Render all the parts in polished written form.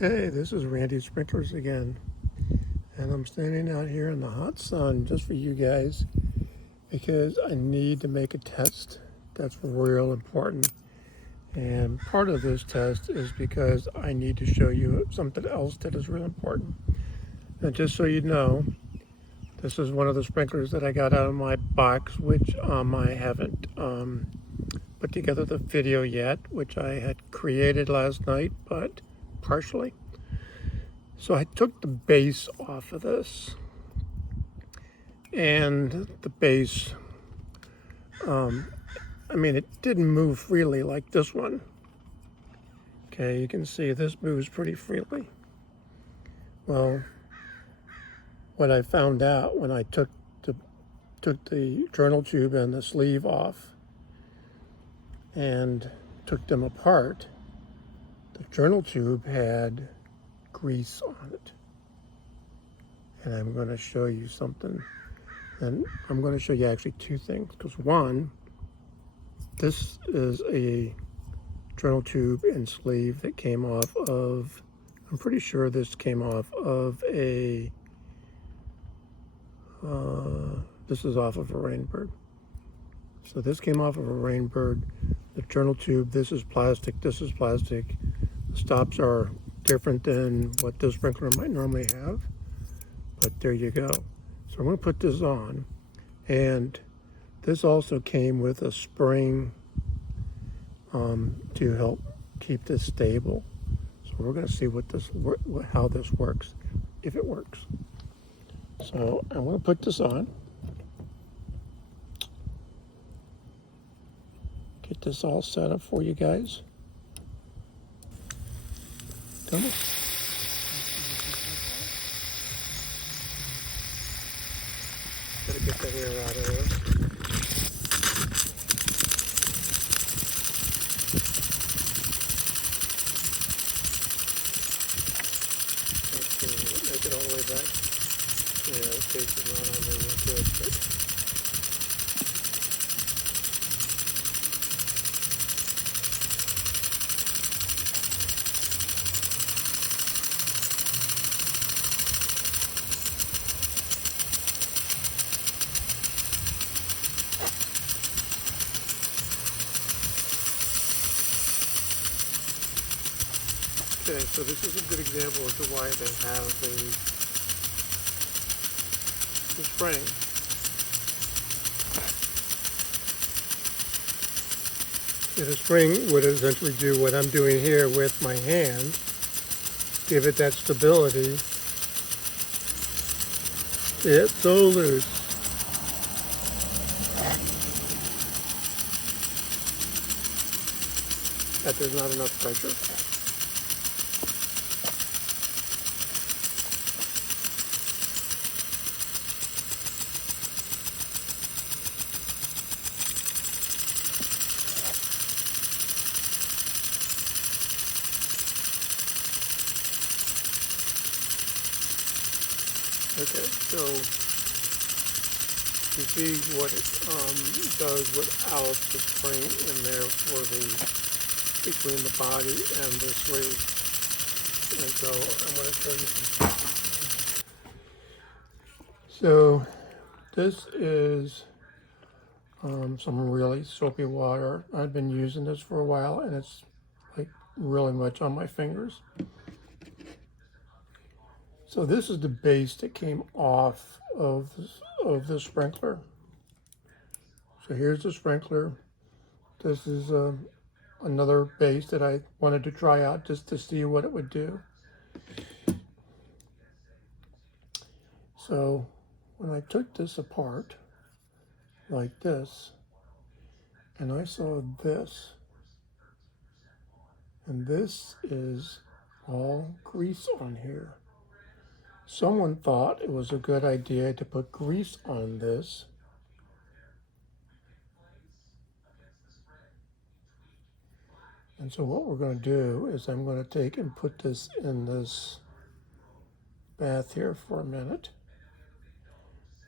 Okay, this is Randy's Sprinklers again, and I'm standing out here in the hot sun just for you guys because I need to make a test that's real important. And part of this test is because I need to show you something else that is real important. And just so you know, this is one of the sprinklers that I got out of my box, which I haven't put together the video yet, which I had created last night, but partially. So I took the base off of this, and the base, it didn't move freely like this one. Okay, you can see this moves pretty freely. Well, what I found out when I took the journal tube and the sleeve off and took them apart, the journal tube had grease on it. And I'm going to show you something. And I'm going to show you actually two things. Because one, this is a journal tube and sleeve that came off of, I'm pretty sure this came off of a, this is off of a Rainbird. So this came off of a Rainbird. The journal tube, this is plastic, this is plastic. The stops are different than what this sprinkler might normally have. But there you go. So I'm going to put this on. And this also came with a spring to help keep this stable. So we're going to see how this works, if it works. So I'm going to put this on. Get this all set up for you guys. Come on. Gotta get that air out of there. Let's see, make it all the way back. Yeah, the case is not on there real good, but okay, so this is a good example as to why they have the spring. Yeah, the spring would essentially do what I'm doing here with my hand, give it that stability. It's so loose. That there's not enough pressure. Okay, so you see what it does without the spring in there for between the body and the sleeve. And so I'm going to show you some. So this is some really soapy water. I've been using this for a while, and it's like really much on my fingers. So this is the base that came off of the sprinkler. So here's the sprinkler. This is another base that I wanted to try out just to see what it would do. So when I took this apart like this, and I saw this, and this is all grease on here. Someone thought it was a good idea to put grease on this. And so what we're going to do is I'm going to take and put this in this bath here for a minute.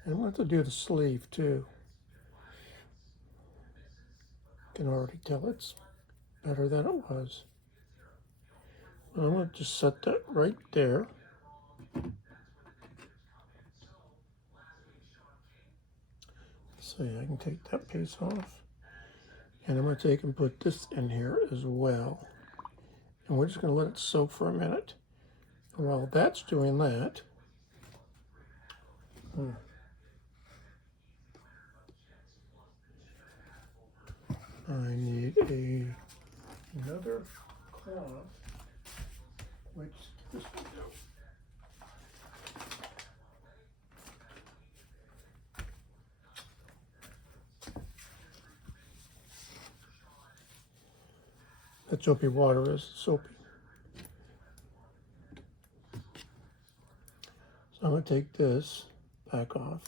And I'm going to do the sleeve too. You can already tell it's better than it was. So I'm going to just set that right there. So I can take that piece off. And I'm going to take and put this in here as well. And we're just going to let it soak for a minute. And while that's doing that, I need another cloth, which this will do. That soapy water is soapy. So I'm going to take this back off.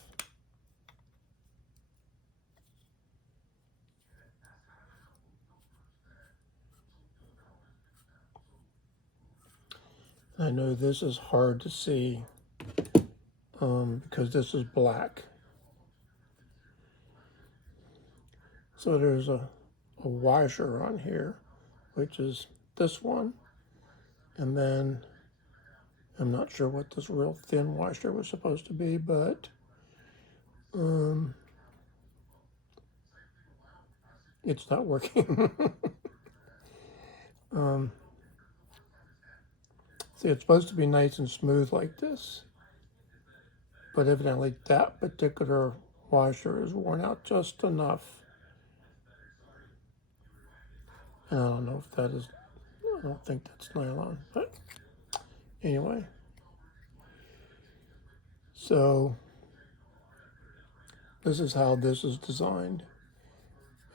I know this is hard to see because this is black. So there's a washer on here, which is this one. And then I'm not sure what this real thin washer was supposed to be, but it's not working. See, it's supposed to be nice and smooth like this, but evidently that particular washer is worn out just enough. And I don't know if that is, I don't think that's nylon, but anyway. So this is how this is designed.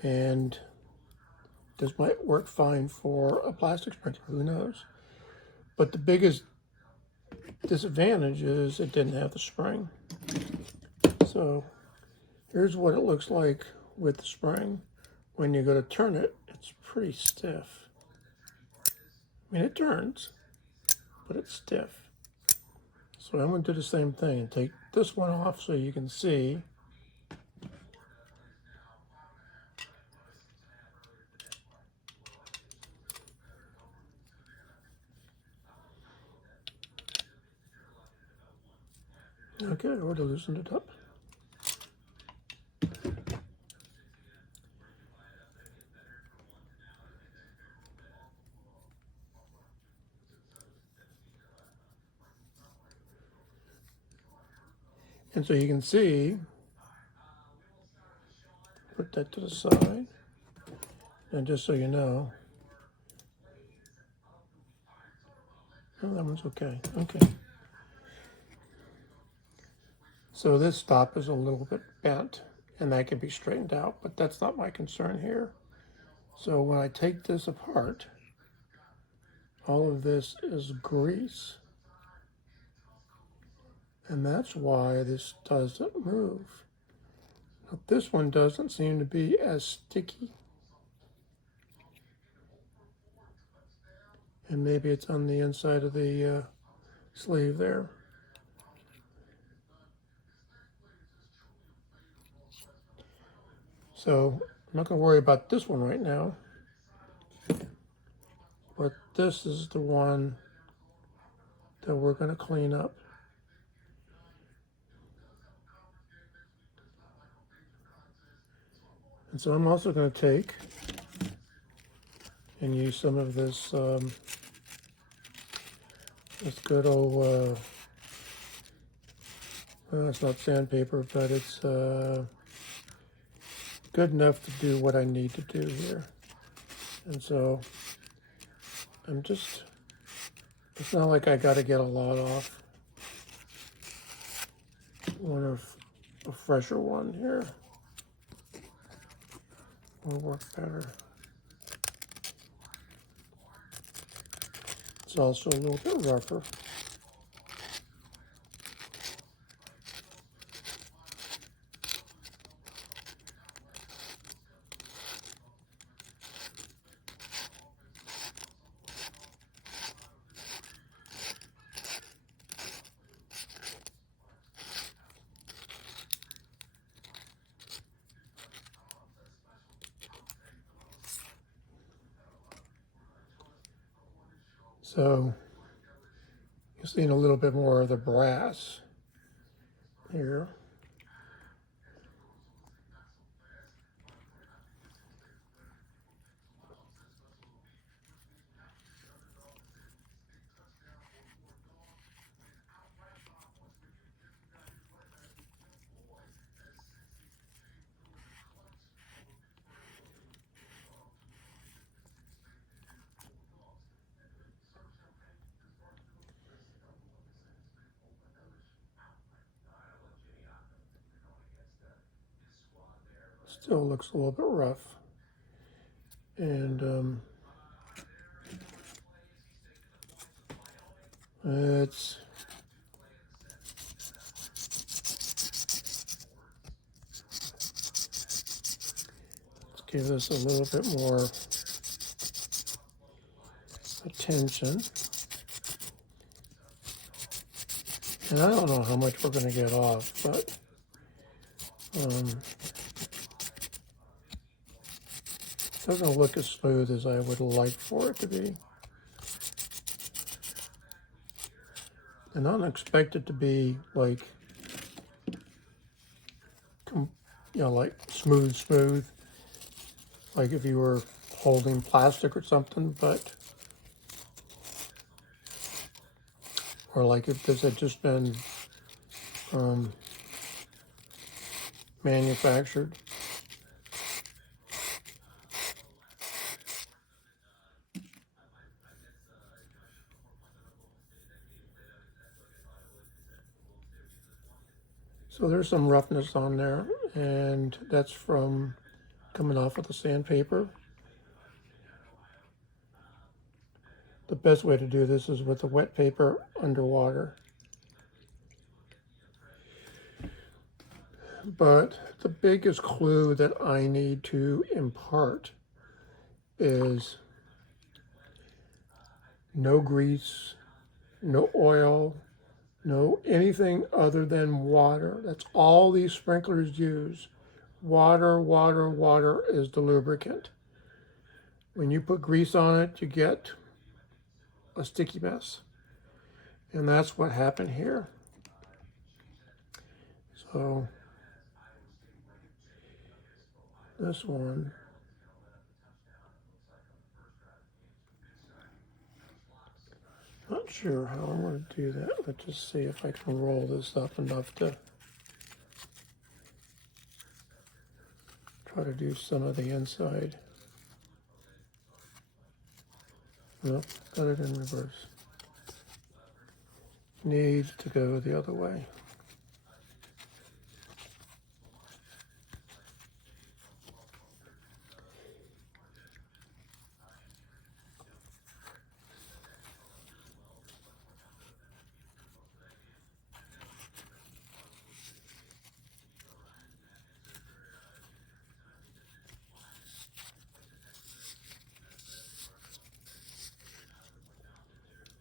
And this might work fine for a plastic sprinkler, who knows? But the biggest disadvantage is it didn't have the spring. So here's what it looks like with the spring. When you go to turn it, it's pretty stiff. I mean, it turns, but it's stiff. So I'm going to do the same thing and take this one off so you can see. Okay, I already loosened it up. And so you can see, put that to the side. And just so you know, oh, that one's okay. Okay. So this stop is a little bit bent, and that can be straightened out, but that's not my concern here. So when I take this apart, all of this is grease. And that's why this doesn't move. Now, this one doesn't seem to be as sticky. And maybe it's on the inside of the sleeve there. So I'm not going to worry about this one right now. But this is the one that we're going to clean up. And so I'm also going to take and use some of this this good old, well, it's not sandpaper, but it's good enough to do what I need to do here. And so I'm just, it's not like I got to get a lot off. I want a fresher one here will work better. It's also a little bit rougher. So you're seeing a little bit more of the brass here. Still looks a little bit rough. And let's give this a little bit more attention. And I don't know how much we're going to get off, but it doesn't look as smooth as I would like for it to be. And I don't expect it to be like, like smooth, like if you were holding plastic or something, but, or like if this had just been manufactured. So there's some roughness on there, and that's from coming off with the sandpaper. The best way to do this is with the wet paper underwater. But the biggest clue that I need to impart is no grease, no oil, no anything other than water. That's all these sprinklers use. Water, water, water is the lubricant. When you put grease on it, you get a sticky mess. And that's what happened here. So this one, not sure how I'm going to do that. Let's just see if I can roll this up enough to try to do some of the inside. Nope, got it in reverse. Needs to go the other way.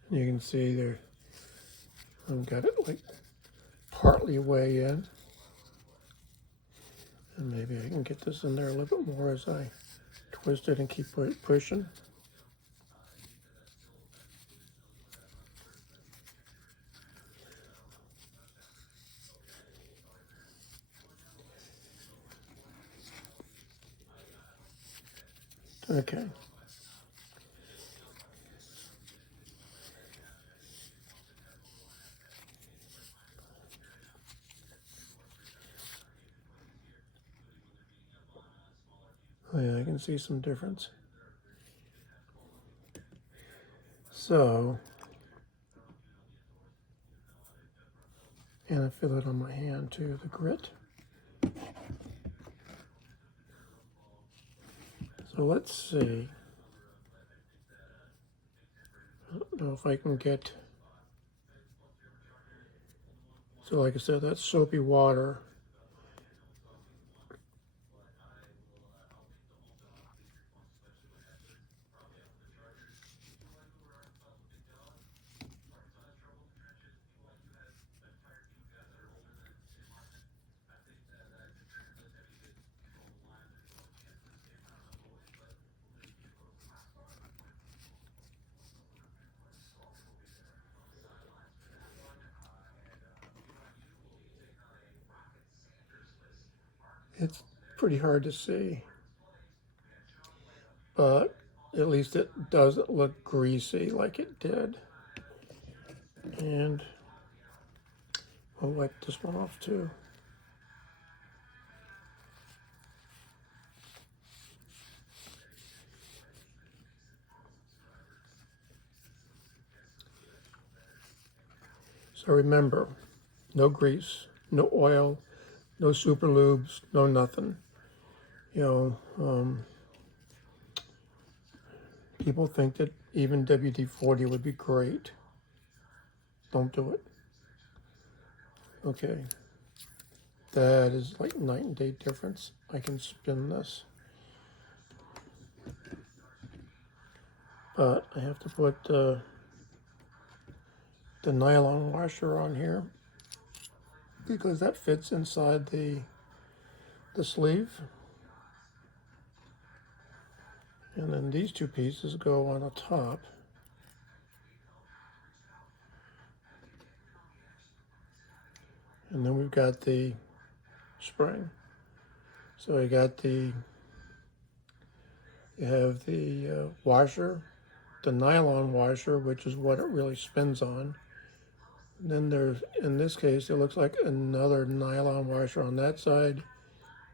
You can see there, I've got it like partly way in. And maybe I can get this in there a little bit more as I twist it and keep pushing. Okay. Oh yeah, I can see some difference. So, and I feel it on my hand too, the grit. So let's see. I don't know if I can get, so like I said, that's soapy water. It's pretty hard to see, but at least it doesn't look greasy like it did. And I'll wipe this one off too. So remember, no grease, no oil, no super lubes, no nothing. You know, people think that even WD-40 would be great. Don't do it. Okay, that is like night and day difference. I can spin this, but I have to put the nylon washer on here because that fits inside the sleeve. And then these two pieces go on the top. And then we've got the spring. So you have the washer, the nylon washer, which is what it really spins on. And then there's, in this case, it looks like another nylon washer on that side.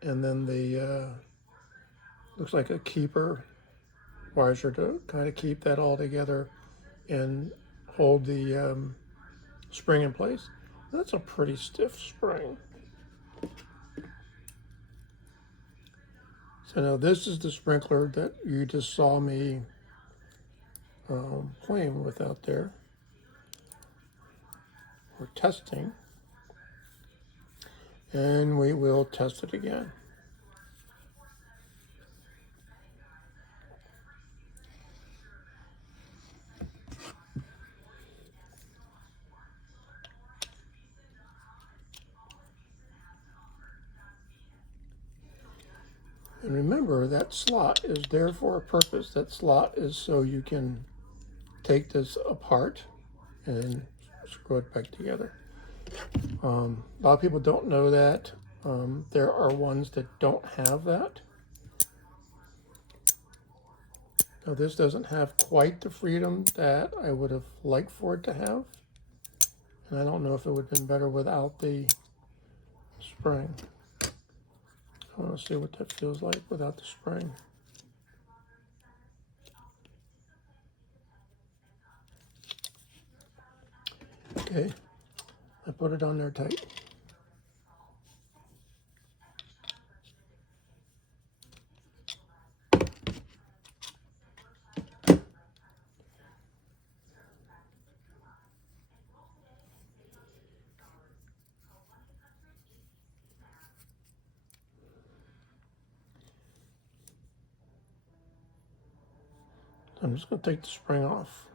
And then the, looks like a keeper washer to kind of keep that all together and hold the spring in place. That's a pretty stiff spring. So now this is the sprinkler that you just saw me playing with out there, or testing, and we will test it again. And remember, that slot is there for a purpose. That slot is so you can take this apart and screw it back together. A lot of people don't know that. There are ones that don't have that. Now this doesn't have quite the freedom that I would have liked for it to have. And I don't know if it would have been better without the spring. I want to see what that feels like without the spring. Okay, I put it on there tight. I'm just going to take the spring off.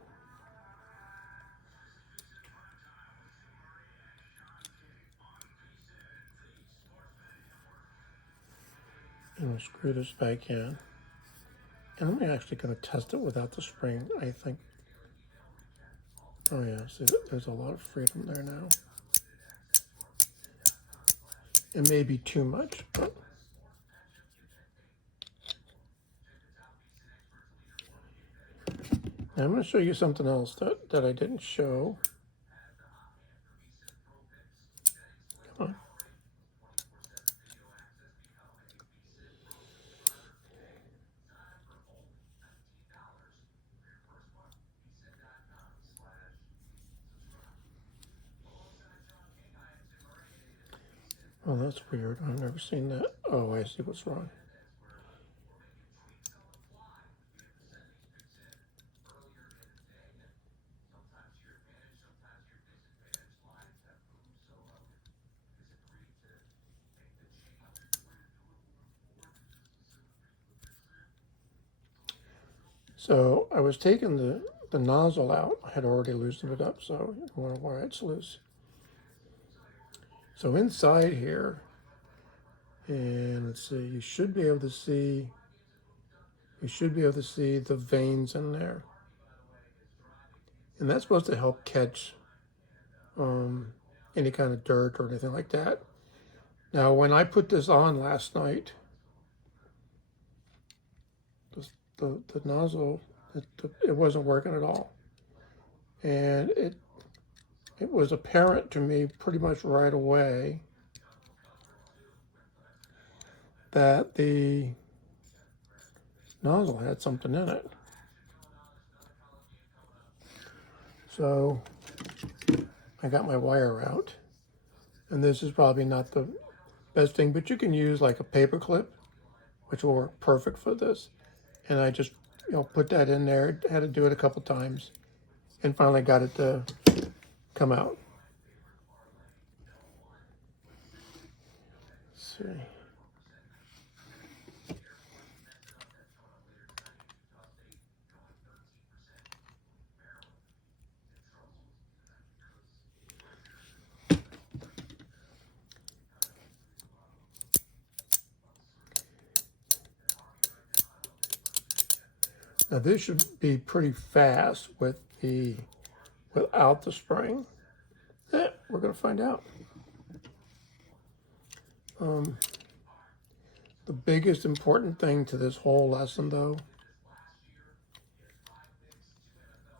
And we'll screw this back in. And I'm actually going to test it without the spring, I think. Oh yeah, see, there's a lot of freedom there now. It may be too much, but now I'm going to show you something else that I didn't show. Come on. Oh, that's weird. I've never seen that. Oh, I see what's wrong. So I was taking the nozzle out. I had already loosened it up, so I wonder why it's loose. So inside here, and let's see, you should be able to see the veins in there. And that's supposed to help catch any kind of dirt or anything like that. Now, when I put this on last night, the nozzle, it wasn't working at all. And it was apparent to me pretty much right away that the nozzle had something in it. So I got my wire out, and this is probably not the best thing, but you can use like a paper clip, which will work perfect for this. And I just, put that in there. Had to do it a couple times, and finally got it to come out. Let's see. Now this should be pretty fast without the spring. We're going to find out. The biggest important thing to this whole lesson, though,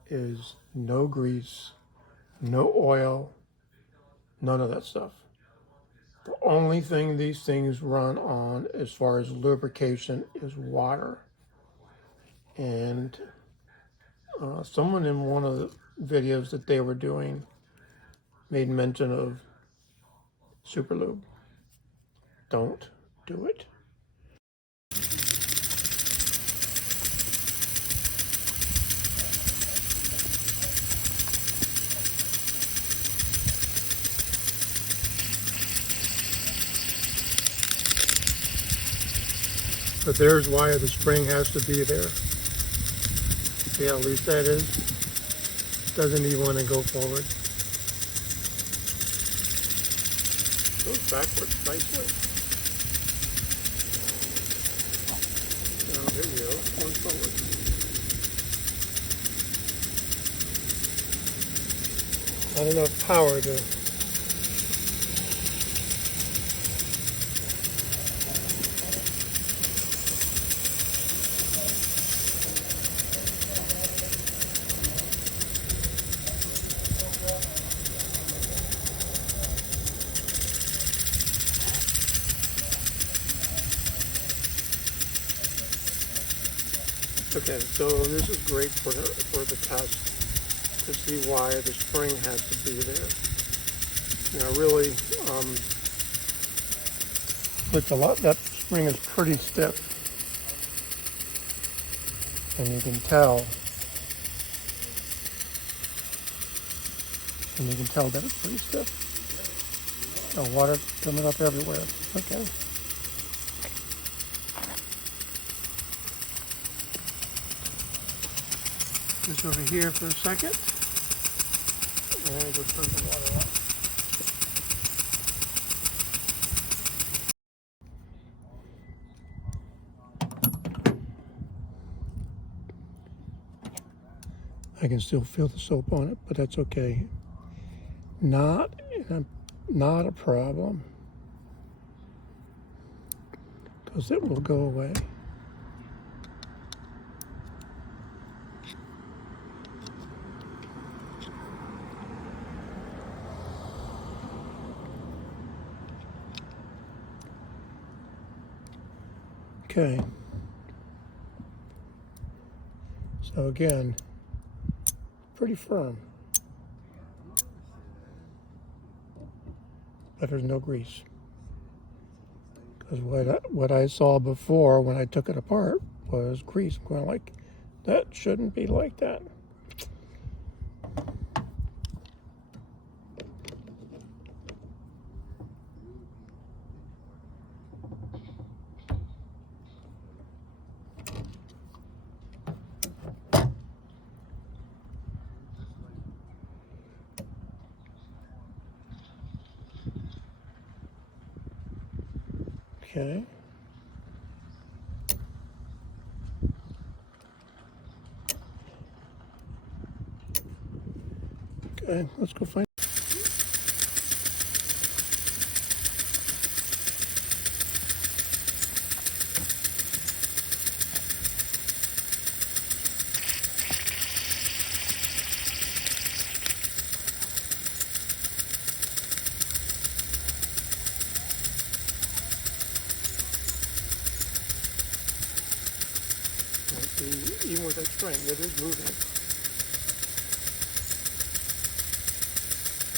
is no grease, no oil, none of that stuff. The only thing these things run on as far as lubrication is water. And someone in one of the videos that they were doing made mention of super lube. Don't do it. But there's why the spring has to be there. See how loose that is? Doesn't even want to go forward. Goes backwards nicely. Now, there you go. Going forward. Not enough power to. Okay, so this is great for the test to see why the spring has to be there. Really, it's a lot. That spring is pretty stiff, and you can tell. And you can tell that it's pretty stiff. Water coming up everywhere. Okay. This over here for a second, and we'll turn the water off. I can still feel the soap on it, but that's okay. Not a problem, because it will go away. Okay, so again, pretty firm, but there's no grease. Because what I saw before when I took it apart was grease. I'm going like, that shouldn't be like that. Okay. Okay, let's go find. spring. It is moving.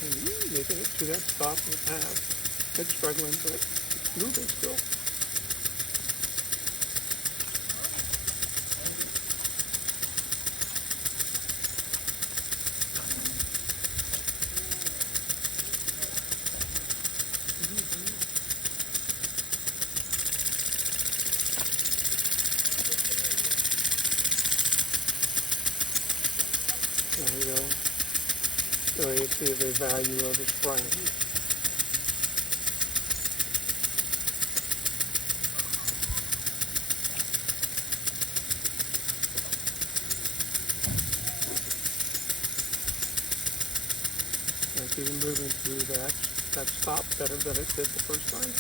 And making it to that stop in the path. It's struggling, but it's moving still. There we go. So you see the value of the spring. It's even moving through that stop better than it did the first time.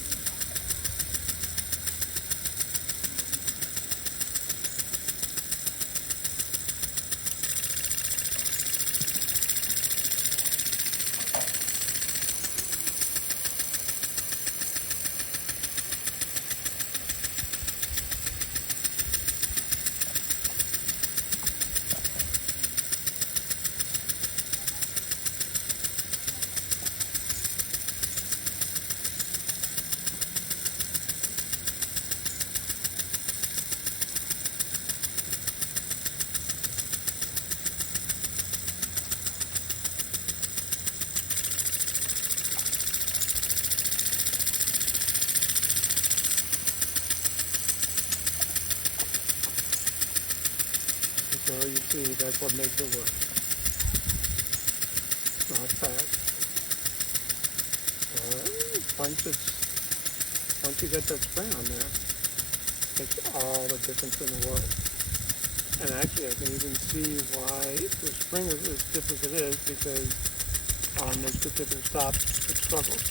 So you see, that's what makes it work. Not fast. Once you get that spring on there, it makes all the difference in the world. And actually, I can even see why the spring is as stiff as it is, because on this particular stop, it struggles.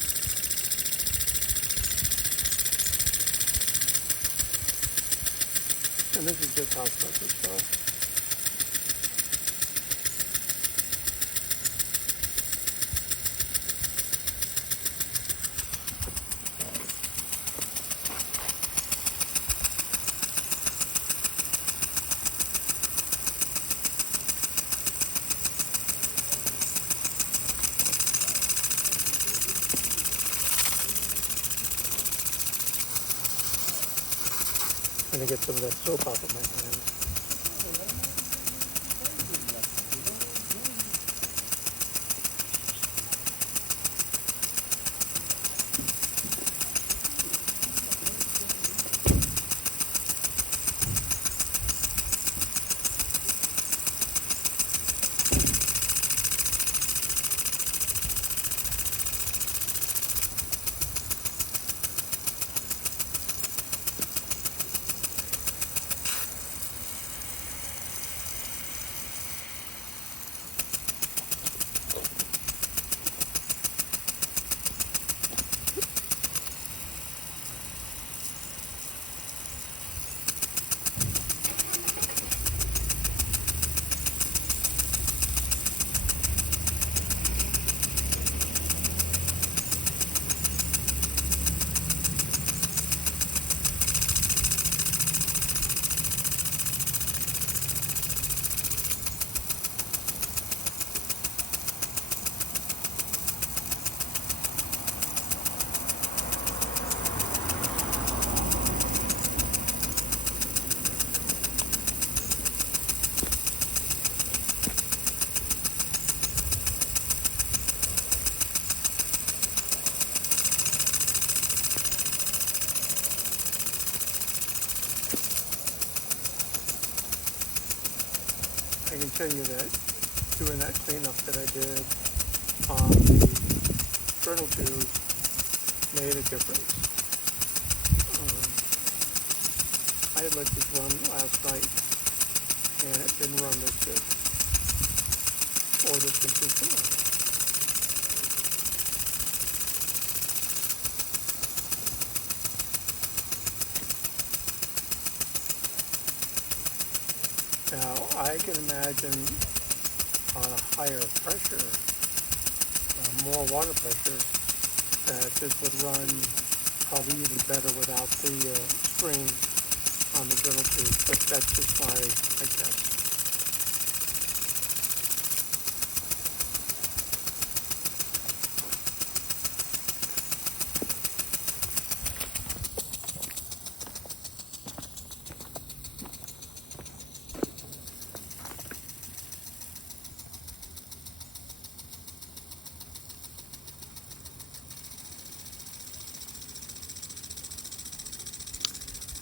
And this is just hot pressure stuff. I'm going to get some of that soap off of my hands. I can tell you that doing that cleanup that I did on the journal tube made a difference. I had let this run last night and it didn't run this good or this consistently. Now, I can imagine on a higher pressure, more water pressure, that this would run probably even better without the spring on the journal tube, but that's just my guess.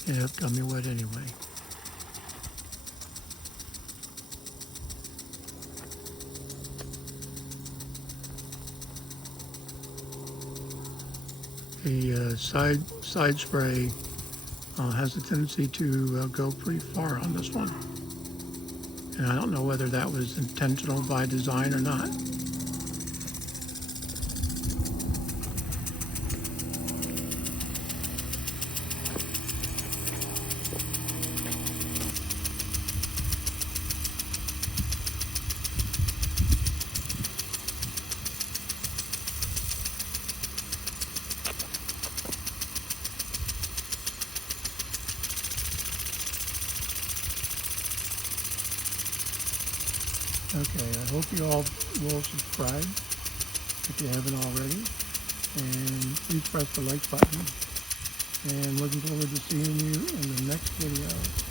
Yep, got me wet anyway. The side spray has a tendency to go pretty far on this one. And I don't know whether that was intentional by design or not. Okay, I hope you all will subscribe if you haven't already. And please press the like button. And looking forward to seeing you in the next video.